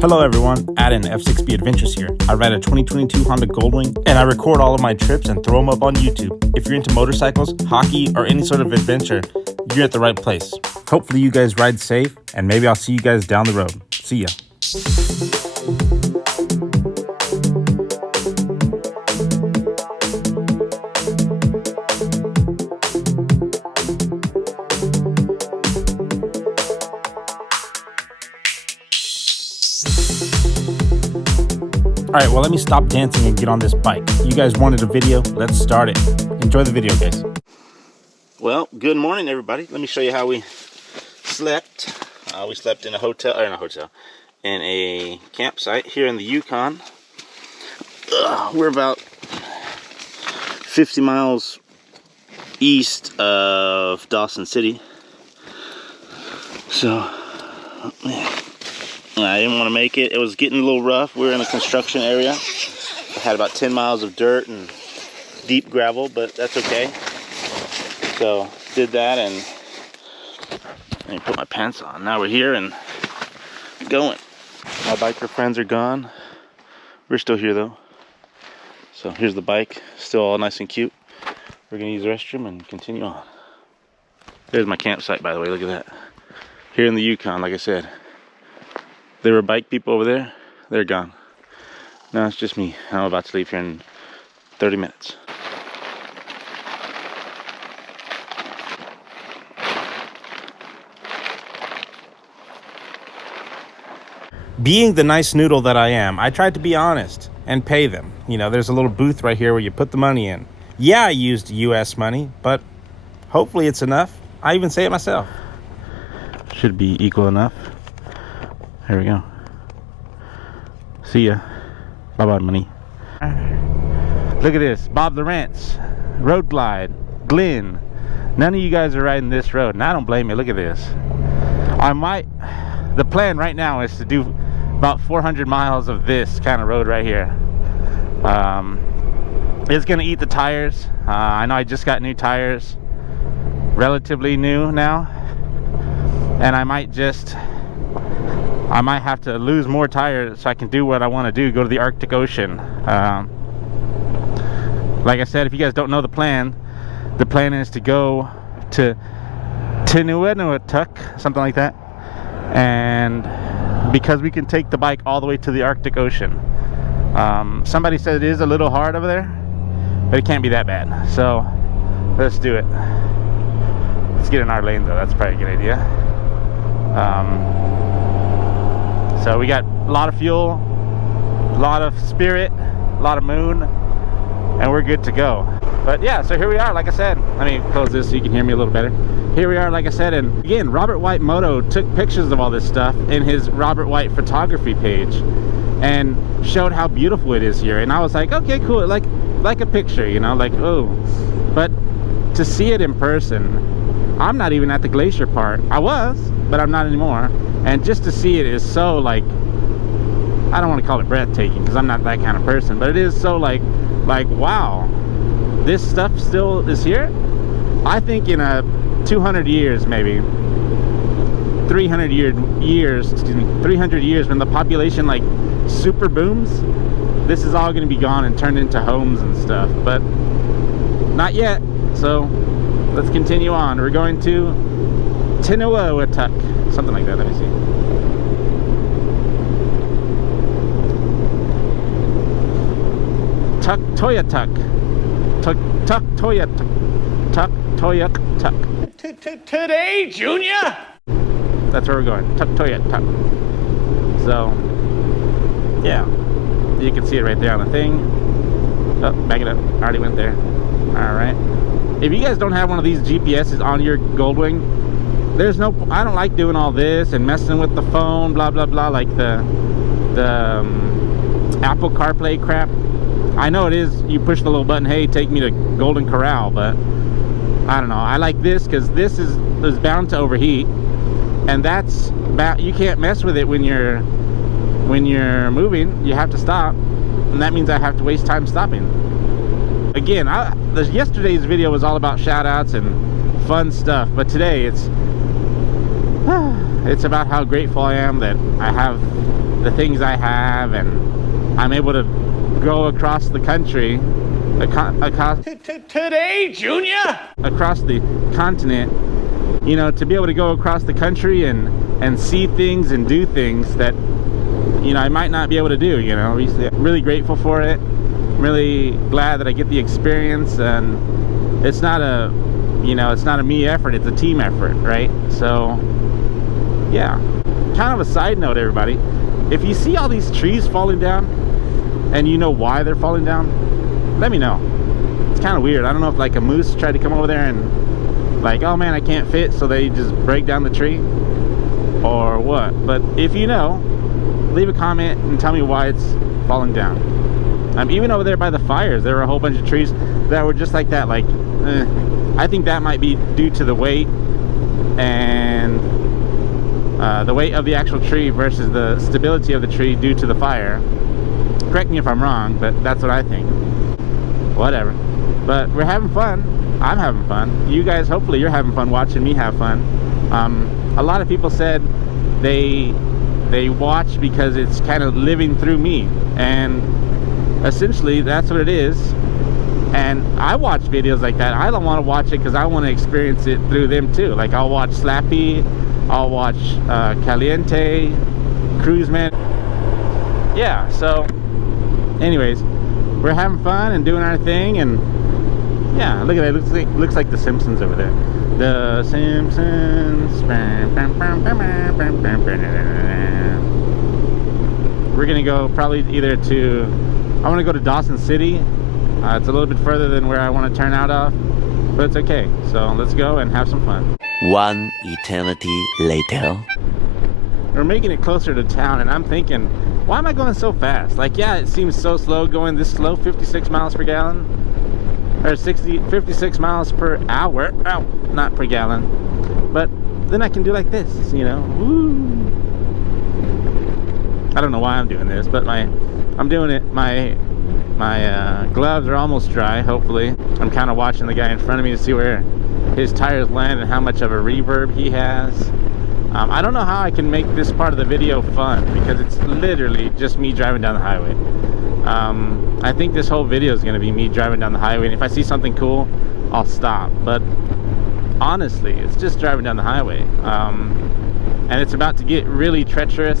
Hello everyone, Adam F6B Adventures here. I ride a 2022 Honda Goldwing and I record all of my trips and throw them up on YouTube. If you're into motorcycles, hockey, or any sort of adventure, you're at the right place. Hopefully you guys ride safe and maybe I'll see you guys down the road. See ya. Alright, well let me stop dancing and get on this bike. You guys wanted a video, let's start it. Enjoy the video, guys. Well, good morning everybody. Let me show you how we slept. We slept in in a campsite here in the Yukon. We're about 50 miles east of Dawson City. So, I didn't want to make it. It was getting a little rough. We were in a construction area. I had about 10 miles of dirt and deep gravel, but that's okay. So did that and let me put my pants on. Now we're here and going. My biker friends are gone. We're still here though. So here's the bike, still all nice and cute. We're gonna use the restroom and continue on. There's my campsite, by the way. Look at that. Here in the Yukon, like I said. There were bike people over there. They're gone. Now it's just me. I'm about to leave here in 30 minutes. Being the nice noodle that I am, I tried to be honest and pay them. You know, there's a little booth right here where you put the money in. Yeah, I used US money, but hopefully it's enough. I even say it myself. Should be equal enough. Here we go. See ya. Bye-bye, money. Look at this. Bob Lawrence. Road Glide. Glenn. None of you guys are riding this road, and I don't blame you. Look at this. The plan right now is to do about 400 miles of this kind of road right here. It's going to eat the tires. I know I just got new tires. Relatively new now. And I might have to lose more tires so I can do what I want to do, go to the Arctic Ocean. Like I said, if you guys don't know the plan is to go to Tinuenutuk, something like that. And because we can take the bike all the way to the Arctic Ocean. Somebody said it is a little hard over there, but it can't be that bad. So let's do it. Let's get in our lane though, that's probably a good idea. So we got a lot of fuel, a lot of spirit, a lot of moon, and we're good to go. But yeah, so here we are, like I said. Let me close this so you can hear me a little better. Here we are, like I said, and again, Robert White Moto took pictures of all this stuff in his Robert White photography page and showed how beautiful it is here. And I was like, okay, cool, like a picture, you know, like, oh. But to see it in person, I'm not even at the glacier part. I was, but I'm not anymore. And just to see it is so, like, I don't want to call it breathtaking because I'm not that kind of person, but it is so like wow, this stuff still is here. I think in a 200 years, maybe 300 years, 300 years, when the population like super booms, this is all going to be gone and turned into homes and stuff, but not yet. So let's continue on. We're going to Tinuenutuk, something like that. Let me see. Toyatuk. Today, Junior? That's where we're going. Toyatuk. So, yeah. You can see it right there on the thing. Oh, back it up. I already went there. Alright. If you guys don't have one of these GPSs on your Goldwing, I don't like doing all this and messing with the phone, blah blah blah, like the Apple CarPlay crap. I know it is, you push the little button, hey, take me to Golden Corral, but I don't know. I like this because this is bound to overheat, and you can't mess with it when you're moving. You have to stop, and that means I have to waste time stopping. Again, yesterday's video was all about shout outs and fun stuff, but today it's about how grateful I am that I have the things I have, and I'm able to go across the country, Today, Junior? across the continent, you know, to be able to go across the country and see things and do things that, you know, I might not be able to do, you know. I'm really grateful for it. I'm really glad that I get the experience, and it's not a, you know, it's not a me effort, it's a team effort, right? So yeah. Kind of a side note, everybody, if you see all these trees falling down and you know why they're falling down, let me know. It's kind of weird. I don't know if like a moose tried to come over there and like, oh man, I can't fit, so they just break down the tree or what. But if you know, leave a comment and tell me why it's falling down. Even over there by the fires, there were a whole bunch of trees that were just like that. Like, I think that might be due to the weight and the weight of the actual tree versus the stability of the tree due to the fire. Correct me if I'm wrong, but that's what I think. Whatever. But we're having fun. I'm having fun. You guys, hopefully you're having fun watching me have fun. A lot of people said they watch because it's kind of living through me, and essentially that's what it is. And I watch videos like that. I don't want to watch it because I want to experience it through them too. Like, I'll watch Slappy, I'll watch Caliente, Cruiseman. Yeah, so anyways, we're having fun and doing our thing, and yeah, look at that. It looks like the Simpsons over there. The Simpsons. We're gonna go probably either to, I want to go to Dawson City. It's a little bit further than where I want to turn out of, but it's okay. So let's go and have some fun. One eternity later. We're making it closer to town, and I'm thinking, why am I going so fast? Like, yeah, it seems so slow going this slow, 56 miles per gallon, or 56 miles per hour. Ow, not per gallon. But then I can do like this, you know. Woo. I don't know why I'm doing this, but I'm doing it. My gloves are almost dry, hopefully. I'm kind of watching the guy in front of me to see where his tires land and how much of a reverb he has. I don't know how I can make this part of the video fun, because it's literally just me driving down the highway. I think this whole video is going to be me driving down the highway, and if I see something cool, I'll stop. But honestly, it's just driving down the highway. And it's about to get really treacherous,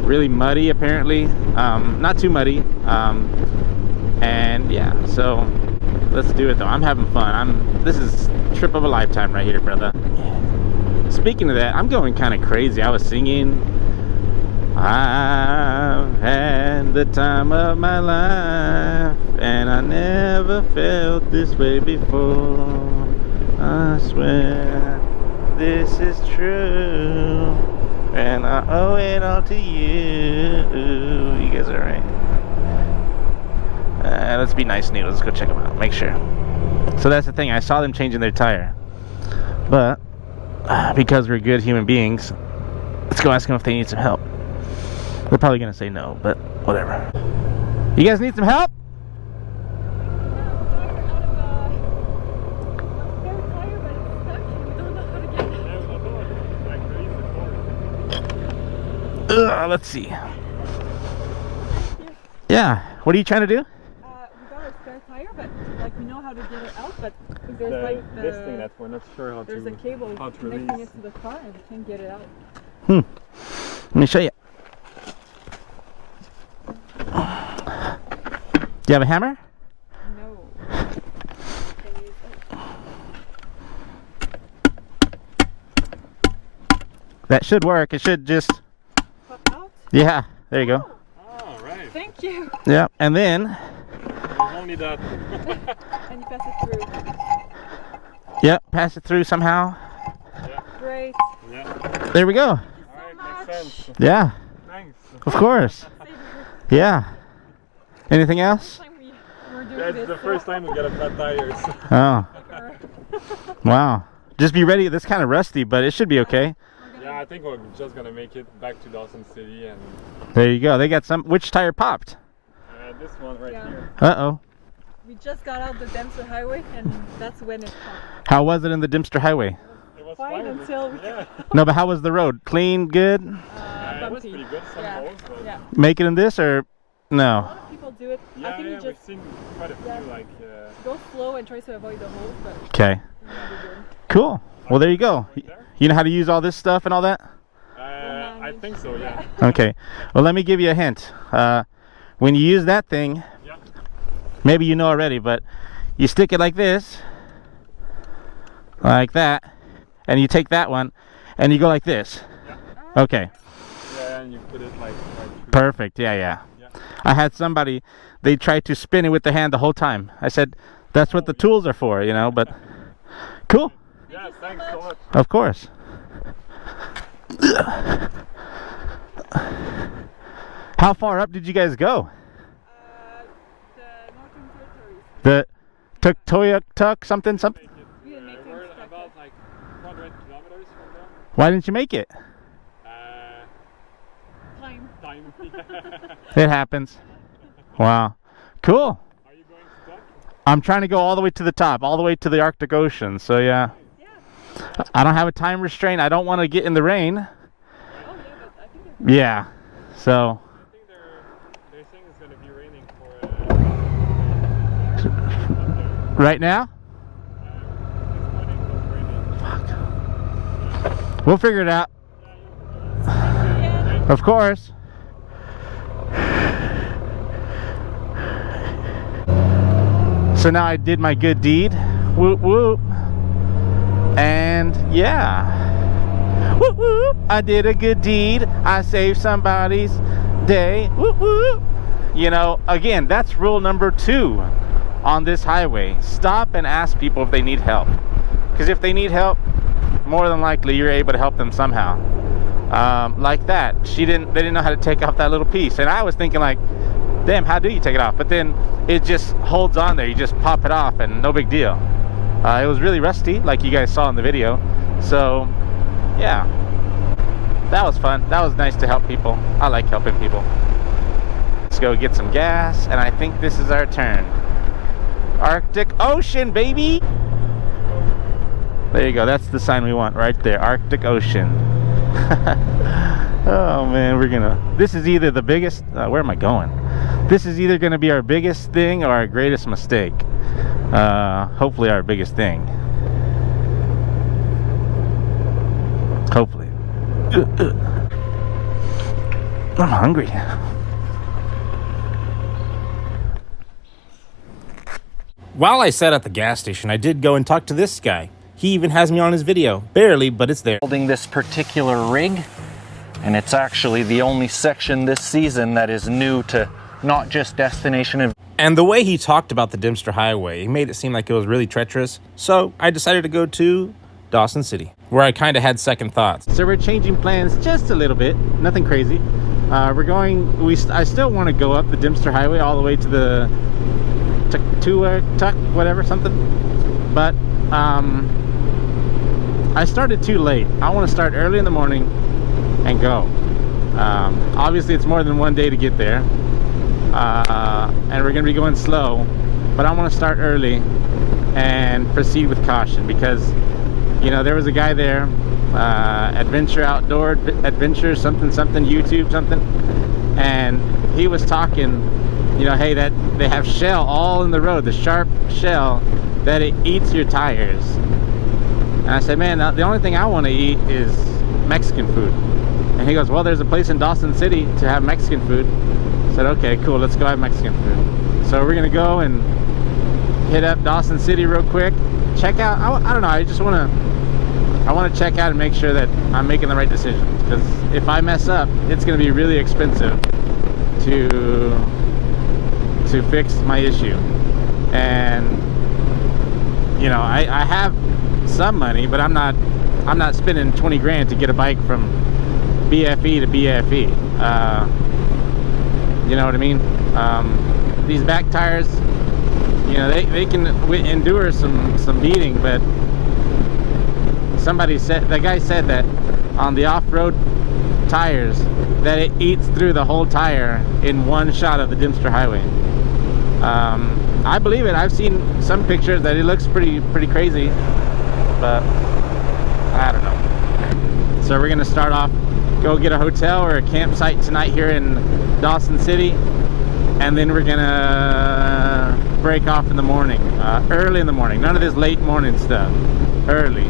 really muddy apparently. Not too muddy. And yeah, so let's do it though. I'm having fun. This is trip of a lifetime right here, brother. Speaking of that, I'm going kind of crazy. I was singing, I've had the time of my life, and I never felt this way before. I swear this is true, and I owe it all to you. You guys are right. Let's be nice noodles. Let's go check them out. Make sure. So that's the thing. I saw them changing their tire, but because we're good human beings, let's go ask them if they need some help. They're probably gonna say no, but whatever. You guys need some help? Let's see. Yeah. What are you trying to do? We got a spare tire, but like we know how to get it out, but there's like this thing that we're not sure how there's to a cable connecting release. it to the car, and we can't get it out. Let me show you. Do you have a hammer? No. Can you use it? That should work. It should just. Pop out? Yeah. There you go. Oh, right. Thank you. Yeah. And then. There's only that. And you pass it through. Yep. Pass it through somehow. Great. Yeah. There we go. Alright, makes sense. Yeah. Thanks. Of course. Yeah. Anything else? Time we were doing That's this, the first time we get a flat tires. Oh. Or- Wow. Just be ready. This kind of rusty, but it should be okay. Yeah, I think we're just gonna make it back to Dawson City, and There you go. They got some. Which tire popped? this one right Yeah. here. Uh-oh. we just got out the Dempster Highway, and that's when it popped. How was it in the Dempster Highway? It was Fine until we Yeah. No, but how was the road? Clean, good? but was pretty good. Some Yeah. holes, but Yeah. Make it in this or A no? lot of people do it. I yeah, think yeah, you we've just seen quite a few. yeah. Like, go slow and try to avoid the holes, but Okay. it's never good. Cool. Well, there you go. right there. You know how to use all this stuff and all that? I think so. Yeah. Okay. Well, let me give you a hint. When you use that thing, Yeah. maybe you know already, but you stick it like this, like that, and you take that one, and you go like this. Yeah. Okay. Yeah, and you put it like right through. Perfect. Yeah, yeah. Yeah. I had somebody, they tried to spin it with the hand the whole time. I said, that's what the tools are for, you know, but cool. Yeah. Thanks so much. Of course. How far up did you guys go? The Northern Territories. The Tuktoyaktuk something? We didn't make We're things stuck about up. like 400 kilometers from there. Why didn't you make it? Time. Time. It happens. Wow. Cool. Are you going to talk? I'm trying to go all the way to the top, all the way to the Arctic Ocean. So yeah. Yeah. I don't have a time restraint. I don't want to get in the rain. Oh yeah, but I think they're Yeah. So I think they're saying it's gonna be raining for right now, this morning it was raining. we'll figure it out. Of course. So now I did my good deed. Whoop whoop. And yeah. Whoop whoop. I did a good deed. I saved somebody's day. Whoop whoop. You know, again, that's rule number 2 on this highway. Stop and ask people if they need help. Because if they need help, more than likely you're able to help them somehow. Like that. They didn't know how to take off that little piece. And I was thinking like, damn, how do you take it off? But then it just holds on there. You just pop it off and no big deal. It was really rusty, like you guys saw in the video. So, yeah. That was fun. That was nice to help people. I like helping people. Let's go get some gas, and I think this is our turn. Arctic Ocean, baby! There you go. That's the sign we want right there. Arctic Ocean. Oh, man, this is either the biggest... where am I going? This is either going to be our biggest thing or our greatest mistake. Hopefully our biggest thing. Hopefully. I'm hungry. While I sat at the gas station, I did go and talk to this guy. He even has me on his video. Barely, but it's there. Building this particular rig, and it's actually the only section this season that is new to not just destination. And the way he talked about the Dempster Highway, he made it seem like it was really treacherous. So I decided to go to Dawson City, where I kind of had second thoughts. So we're changing plans just a little bit, nothing crazy. I still want to go up the Dempster Highway all the way to the Tuck, whatever, something. But I started too late. I want to start early in the morning and go. Obviously, it's more than one day to get there. And we're going to be going slow. But I want to start early and proceed with caution because, you know, there was a guy there, Adventure Outdoor Adventure, something, YouTube, something. And he was talking, you know, hey, that they have shell all in the road, the sharp shell that it eats your tires. And I said, man, the only thing I want to eat is Mexican food. And he goes, well, there's a place in Dawson City to have Mexican food. I said, okay, cool, let's go have Mexican food. So we're gonna go and hit up Dawson City real quick, check out, I don't know, I want to check out and make sure that I'm making the right decisions, because if I mess up, it's gonna be really expensive to fix my issue. And you know, I have some money, but I'm not spending 20 grand to get a bike from BFE to BFE. You know what I mean? These back tires, you know, they can endure some beating, but the guy said that on the off-road tires that it eats through the whole tire in one shot of the Dempster Highway. I believe it. I've seen some pictures that it looks pretty crazy, but I don't know. So we're gonna start off go get a hotel or a campsite tonight here in Dawson City, and then we're gonna break off in the morning, early in the morning. None of this late morning stuff. Early.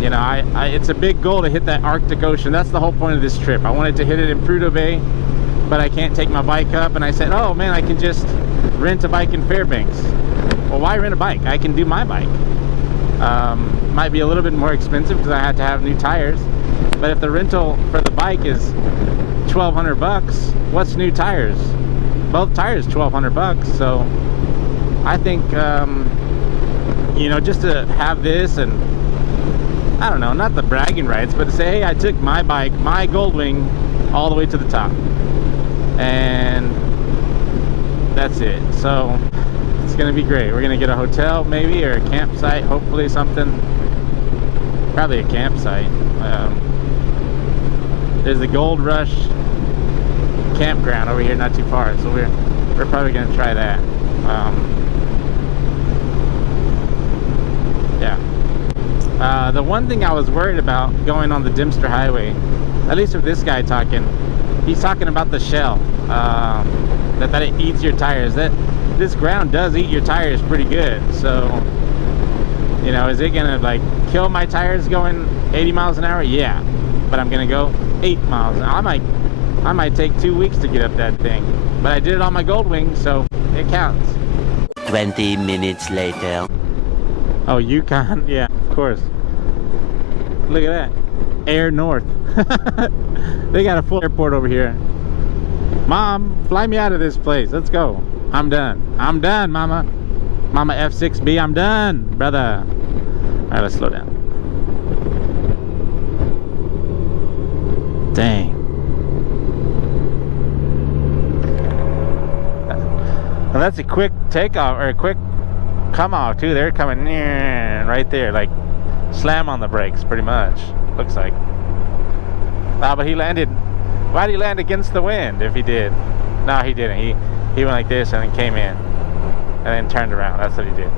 You know, it's a big goal to hit that Arctic Ocean. That's the whole point of this trip. I wanted to hit it in Prudhoe Bay, but I can't take my bike up, and I said, oh man, I can just rent a bike in Fairbanks. Well, why rent a bike? I can do my bike. Might be a little bit more expensive because I had to have new tires, but if the rental for the bike is $1,200, what's new tires? Both tires $1,200, so I think you know, just to have this, and I don't know, not the bragging rights, but to say, hey, I took my bike, my Goldwing, all the way to the top, and that's it. So it's gonna be great. We're gonna get a hotel maybe, or a campsite, hopefully something, probably a campsite. There's the Gold Rush campground over here not too far, so we're probably gonna try that. Yeah. The one thing I was worried about going on the Dempster Highway, at least with this guy talking, he's talking about the shell, that it eats your tires. That this ground does eat your tires pretty good. So, you know, is it gonna like kill my tires going 80 miles an hour? Yeah, but I'm gonna go 8 miles. I might take 2 weeks to get up that thing, but I did it on my Goldwing, so it counts. 20 minutes later. Oh, Yukon, yeah, of course. Look at that, Air North. They got a full airport over here. Mom, fly me out of this place. Let's go. I'm done. I'm done, Mama. Mama F6B, I'm done, brother. All right, let's slow down. Dang. Well, that's a quick takeoff, or a quick come off too. They're coming right there, like slam on the brakes pretty much, looks like. Nah, but he landed, why did he land against the wind if he did? No, he didn't. He went like this and then came in and then turned around. That's what he did.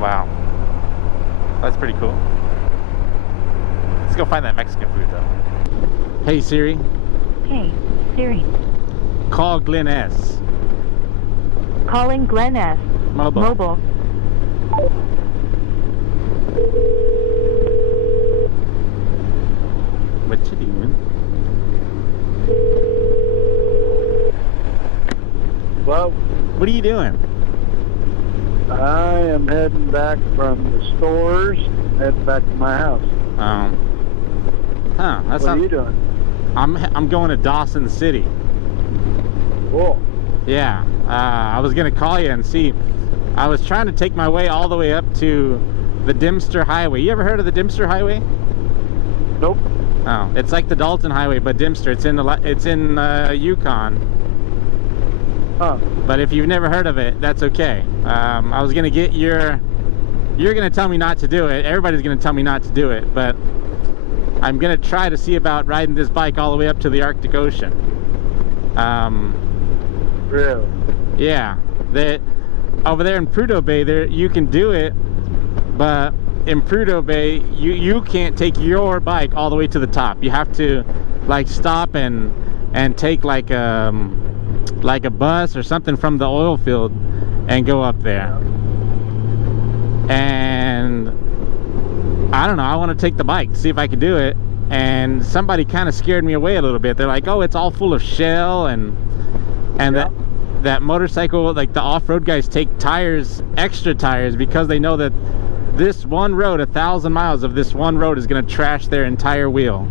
Wow, that's pretty cool. Let's go find that Mexican food though. Hey Siri. Hey, Siri. Call Glen S. Calling Glen S. Mobile. What you doing? Well, What are you doing? I am heading back from the stores, heading back to my house. Huh, that's What are you doing? I'm going to Dawson City. Cool. Yeah, I was gonna call you and see. I was trying to take my way all the way up to the Dempster Highway. You ever heard of the Dempster Highway? Nope. Oh, it's like the Dalton Highway, but Dempster. It's in Yukon. Huh. But if you've never heard of it, that's okay. I was gonna get you're gonna tell me not to do it. Everybody's gonna tell me not to do it, but I'm gonna try to see about riding this bike all the way up to the Arctic Ocean. Really? Yeah, over there in Prudhoe Bay, there you can do it, but in Prudhoe Bay, you can't take your bike all the way to the top. You have to like stop and take like a bus or something from the oil field and go up there. And I don't know, I want to take the bike to see if I can do it, and somebody kind of scared me away a little bit. They're like, oh, it's all full of shell, and that motorcycle, like the off-road guys take tires, extra tires, because they know that this one road, 1,000 miles of this one road is going to trash their entire wheel.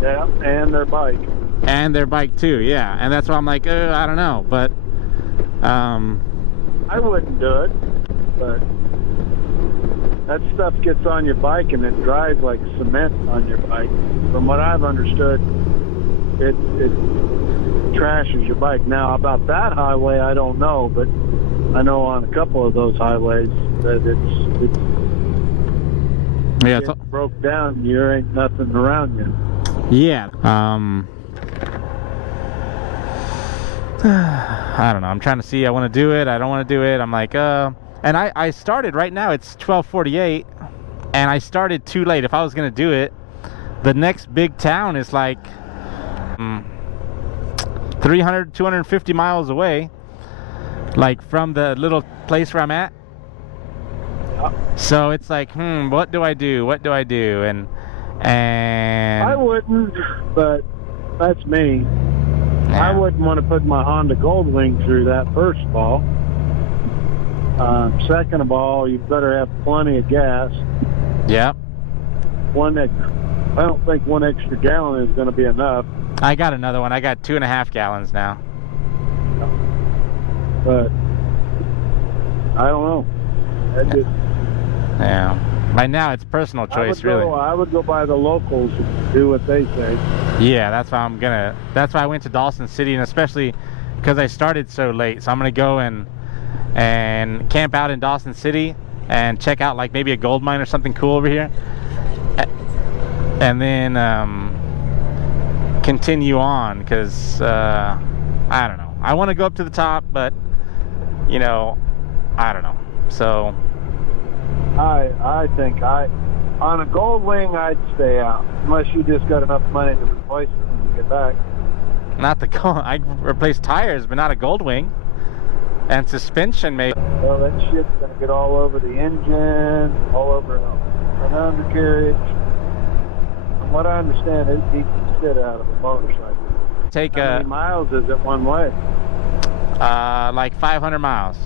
Yeah, and their bike. And their bike too, yeah. And that's why I'm like, I don't know, but I wouldn't do it, but that stuff gets on your bike and it dries like cement on your bike. From what I've understood, it trashes your bike. Now about that highway, I don't know, but I know on a couple of those highways that it's broke down. There ain't nothing around you. Yeah. I don't know. I'm trying to see. I want to do it. I don't want to do it. I'm like, and I started right now. It's 12:48. and I started too late. If I was gonna do it, the next big town is like 300, 250 miles away, like from the little place where I'm at. So it's like, what do I do? What do I do? And I wouldn't, but that's me. yeah. I wouldn't want to put my Honda Goldwing through that, first of all. Second of all, you better have plenty of gas. Yep. I don't think 1 extra gallon is going to be enough. I got another one. I got 2.5 gallons now. But I don't know. Yeah. Right now, it's personal choice, really. I would go by the locals and do what they say. Yeah, that's why that's why I went to Dawson City, and especially because I started so late. So I'm gonna go and camp out in Dawson City and check out like maybe a gold mine or something cool over here, and then continue on, because I don't know. I want to go up to the top, but you know, I don't know. So I think on a Goldwing I'd stay out, unless you just got enough money to replace it when you get back. not the gold. I replaced tires, but not a Goldwing, and suspension maybe. Well, that shit's gonna get all over the engine, all over an undercarriage. From what I understand, it beats the shit out of a motorcycle. Take How many miles is it one way? like 500 miles.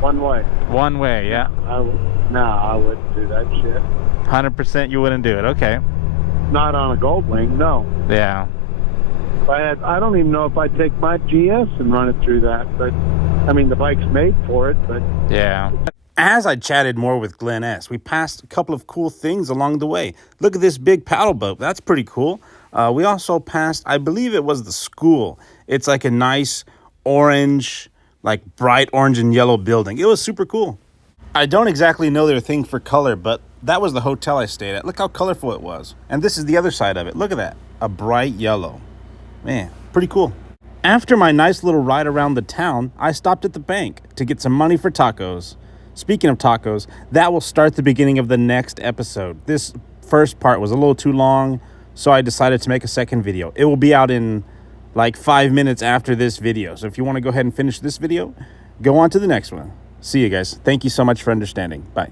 One way. One way, yeah. I wouldn't do that shit. 100% you wouldn't do it. Okay. Not on a Goldwing, no. Yeah. I don't even know if I'd take my GS and run it through that, but I mean the bike's made for it, but Yeah. As I chatted more with Glenn S., we passed a couple of cool things along the way. Look at this big paddle boat. That's pretty cool. We also passed, I believe it was the school. It's like a nice orange, like bright orange and yellow building. It was super cool. I don't exactly know their thing for color, but that was the hotel I stayed at. Look how colorful it was. And this is the other side of it. Look at that. A bright yellow. Man, pretty cool. After my nice little ride around the town, I stopped at the bank to get some money for tacos. Speaking of tacos, that will start the beginning of the next episode. This first part was a little too long, so I decided to make a second video. It will be out in like 5 minutes after this video. So if you want to go ahead and finish this video, go on to the next one. See you guys. Thank you so much for understanding. Bye.